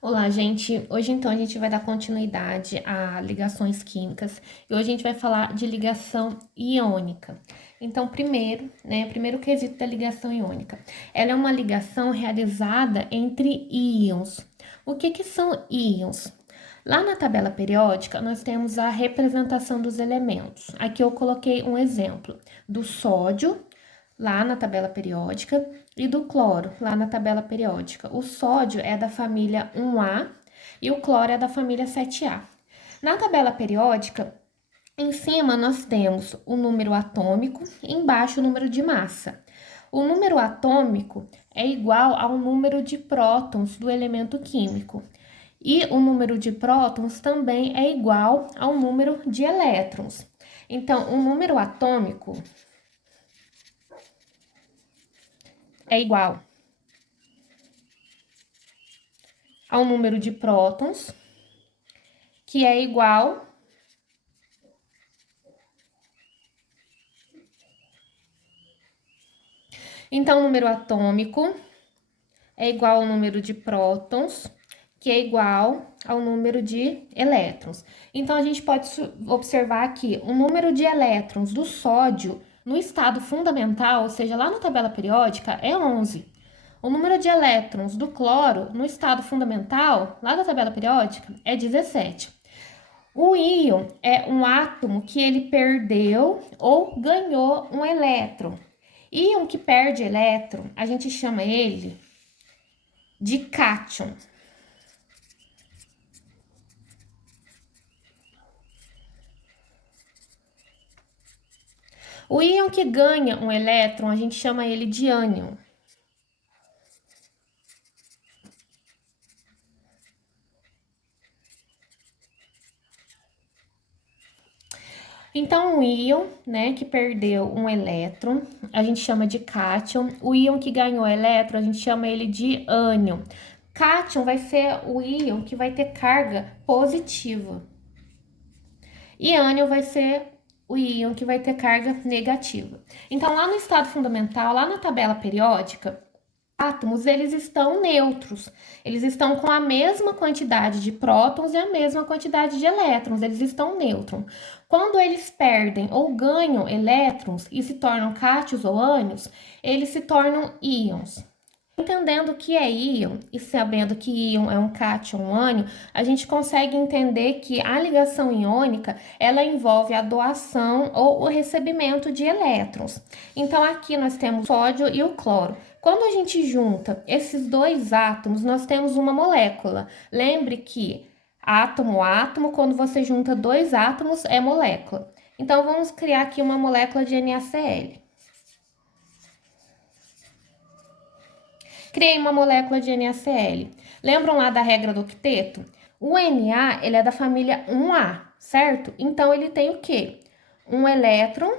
Olá, gente. Hoje então a gente vai dar continuidade a ligações químicas e hoje a gente vai falar de ligação iônica. Então, primeiro quesito da ligação iônica. Ela é uma ligação realizada entre íons. O que são íons? Lá na tabela periódica, nós temos a representação dos elementos. Aqui eu coloquei um exemplo do sódio, lá na tabela periódica, e do cloro, lá na tabela periódica. O sódio é da família 1A e o cloro é da família 7A. Na tabela periódica, em cima nós temos o número atômico e embaixo o número de massa. O número atômico é igual ao número de prótons do elemento químico. E o número de prótons também é igual ao número de elétrons. Então, o número atômico é igual ao número de prótons, que é igual então o número atômico é igual ao número de prótons, que é igual ao número de elétrons. Então a gente pode observar aqui o número de elétrons do sódio no estado fundamental, ou seja, lá na tabela periódica, é 11. O número de elétrons do cloro no estado fundamental, lá da tabela periódica, é 17. O íon é um átomo que ele perdeu ou ganhou um elétron. Íon que perde elétron, a gente chama ele de cátion. O íon que ganha um elétron, a gente chama ele de ânion. Então, o íon, que perdeu um elétron, a gente chama de cátion. O íon que ganhou elétron, a gente chama ele de ânion. Cátion vai ser o íon que vai ter carga positiva. E ânion vai ser o íon que vai ter carga negativa. Então, lá no estado fundamental, lá na tabela periódica, átomos, eles estão neutros. Eles estão com a mesma quantidade de prótons e a mesma quantidade de elétrons. Eles estão neutros. Quando eles perdem ou ganham elétrons e se tornam cátions ou ânions, eles se tornam íons. Entendendo o que é íon e sabendo que íon é um cátion, um ânion, a gente consegue entender que a ligação iônica, ela envolve a doação ou o recebimento de elétrons. Então, aqui nós temos o sódio e o cloro. Quando a gente junta esses dois átomos, nós temos uma molécula. Lembre que átomo, átomo, quando você junta dois átomos, é molécula. Então, vamos criar aqui uma molécula de NaCl. Criei uma molécula de NaCl. Lembram lá da regra do octeto? O Na, ele é da família 1A, certo? Então, ele tem o quê? Um elétron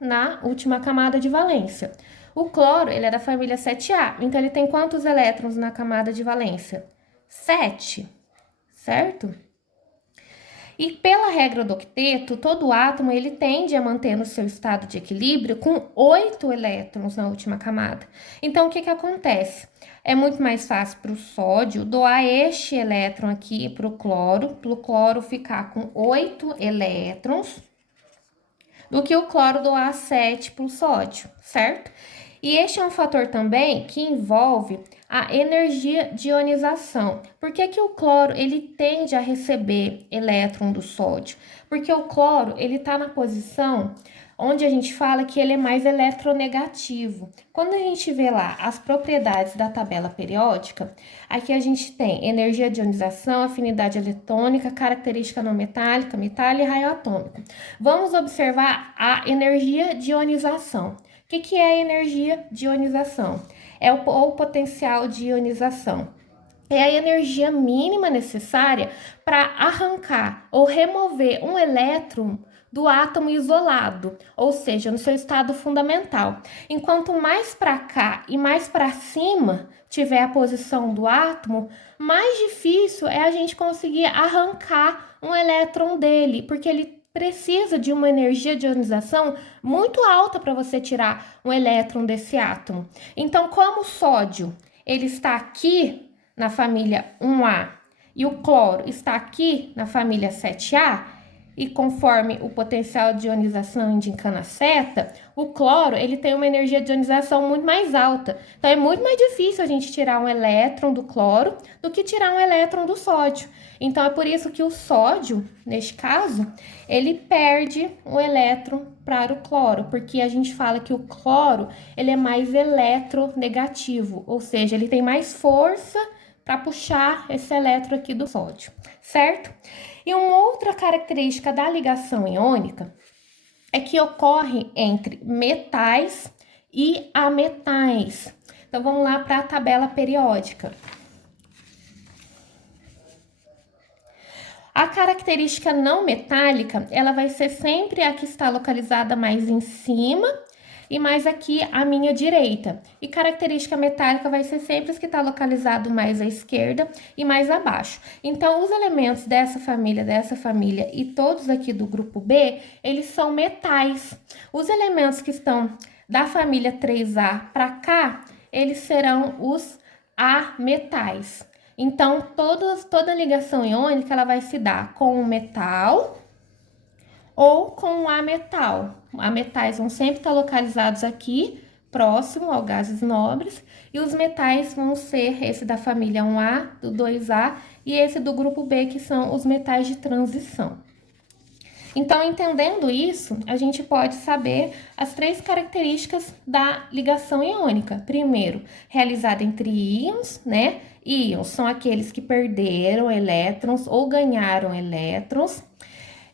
na última camada de valência. O cloro, ele é da família 7A. Então, ele tem quantos elétrons na camada de valência? 7, certo? E pela regra do octeto, todo átomo ele tende a manter no seu estado de equilíbrio com 8 elétrons na última camada. Então, o que acontece? É muito mais fácil para o sódio doar este elétron aqui para o cloro ficar com 8 elétrons, do que o cloro doar 7 para o sódio, certo? E este é um fator também que envolve a energia de ionização. Por que o cloro ele tende a receber elétron do sódio? Porque o cloro ele está na posição onde a gente fala que ele é mais eletronegativo. Quando a gente vê lá as propriedades da tabela periódica, aqui a gente tem energia de ionização, afinidade eletrônica, característica não metálica, metal e raio atômico. Vamos observar a energia de ionização. O que é a energia de ionização? É o potencial de ionização. É a energia mínima necessária para arrancar ou remover um elétron do átomo isolado, ou seja, no seu estado fundamental. Enquanto mais para cá e mais para cima tiver a posição do átomo, mais difícil é a gente conseguir arrancar um elétron dele, porque ele precisa de uma energia de ionização muito alta para você tirar um elétron desse átomo. Então, como o sódio ele está aqui na família 1A e o cloro está aqui na família 7A, e conforme o potencial de ionização indica na seta, o cloro ele tem uma energia de ionização muito mais alta. Então, é muito mais difícil a gente tirar um elétron do cloro do que tirar um elétron do sódio. Então, é por isso que o sódio, neste caso, ele perde um elétron para o cloro, porque a gente fala que o cloro ele é mais eletronegativo, ou seja, ele tem mais força para puxar esse elétron aqui do sódio, certo? E uma outra característica da ligação iônica é que ocorre entre metais e ametais. Então, vamos lá para a tabela periódica. A característica não metálica, ela vai ser sempre a que está localizada mais em cima e mais aqui à minha direita. E característica metálica vai ser sempre as que está localizado mais à esquerda e mais abaixo. Então, os elementos dessa família e todos aqui do grupo B, eles são metais. Os elementos que estão da família 3A para cá, eles serão os ametais. Então, toda ligação iônica, ela vai se dar com o metal ou com o ametal. Ametais vão sempre estar localizados aqui, próximo ao gases nobres, e os metais vão ser esse da família 1A, do 2A, e esse do grupo B, que são os metais de transição. Então, entendendo isso, a gente pode saber as 3 características da ligação iônica. Primeiro, realizada entre íons, né? Íons são aqueles que perderam elétrons ou ganharam elétrons.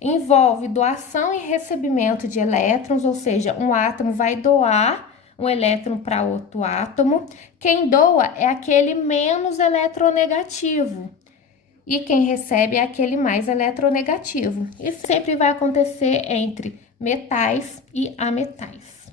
Envolve doação e recebimento de elétrons, ou seja, um átomo vai doar um elétron para outro átomo. Quem doa é aquele menos eletronegativo. E quem recebe é aquele mais eletronegativo. Isso sempre vai acontecer entre metais e ametais.